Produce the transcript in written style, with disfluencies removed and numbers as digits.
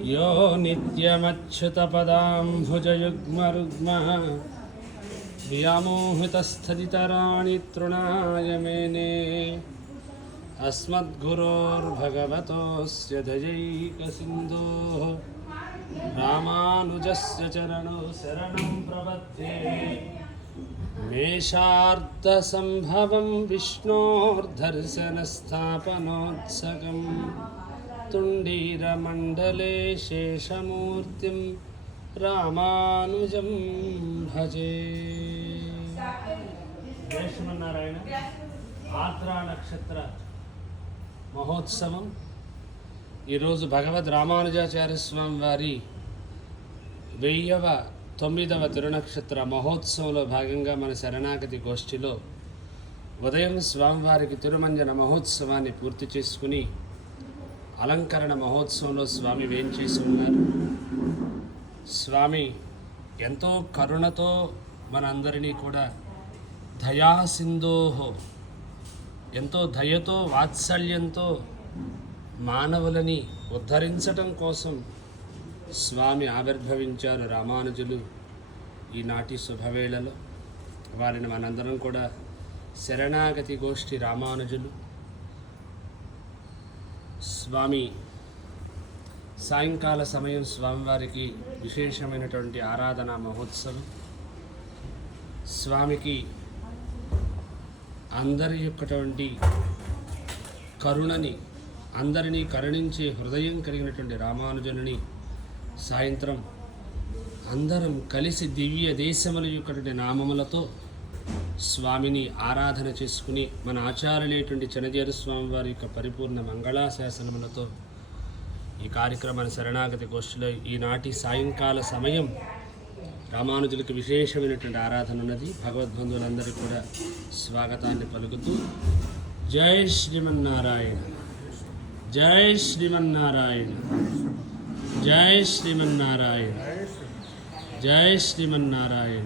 यो नित्यमच्युतपदाम्भुजयुग्मरुग्मः व्यामोहितस्थदितराणि तृणाय मेने अस्मद्गुरोर्भगवतोऽस्य दयैकसिन्धोः रामानुजस्य चरणौ शरणं प्रपद्ये मेषार्धसम्भवं विष्णोर्दर्शनस्थापनोत्सकम् तुण्डीरमण्डले शेषमूर्तिं रामानुजं भजे। जय श्रीमन्नारायण। ఆర్ద్రా నక్షత్ర మహోత్సవం ఈరోజు భగవద్ రామానుజాచార్య స్వామి వారి 1009వ తిరునక్షత్ర మహోత్సవంలో భాగంగా మన శరణాగతి గోష్ఠిలో ఉదయం స్వామివారికి తిరుమంజన మహోత్సవాన్ని పూర్తి చేసుకుని అలంకరణ మహోత్సవంలో స్వామి వేంచేసి ఉన్నారు. స్వామి ఎంతో కరుణతో మనందరినీ కూడా దయాసింధోహో, ఎంతో దయతో వాత్సల్యంతో మానవులని ఉద్ధరించటం కోసం స్వామి ఆవిర్భవించారు రామానుజులు. ఈనాటి శుభవేళలో వారిని మనందరం కూడా శరణాగతి గోష్ఠి రామానుజులు. స్వామి సాయంకాల సమయం స్వామివారికి విశేషమైనటువంటి ఆరాధనా మహోత్సవం. స్వామికి అందరి యొక్కటువంటి కరుణని, అందరినీ కరుణించే హృదయం కలిగినటువంటి రామానుజుని సాయంత్రం అందరం కలిసి దివ్య దేశముల యొక్కటువంటి నామములతో స్వామిని ఆరాధన చేసుకుని మన ఆచార్యులైనటువంటి చెనజేరు స్వామి వారి యొక్క పరిపూర్ణ మంగళాశాసనములతో ఈ కార్యక్రమాన్ని శరణాగతి గోష్ఠిలో ఈనాటి సాయంకాల సమయం రామానుజులకు విశేషమైనటువంటి ఆరాధన ఉన్నది. భగవద్బంధువులందరూ కూడా స్వాగతాన్ని పలుకుతూ జై శ్రీమన్నారాయణ, జై శ్రీమన్నారాయణ, జై శ్రీమన్నారాయణ, జై శ్రీమన్నారాయణ.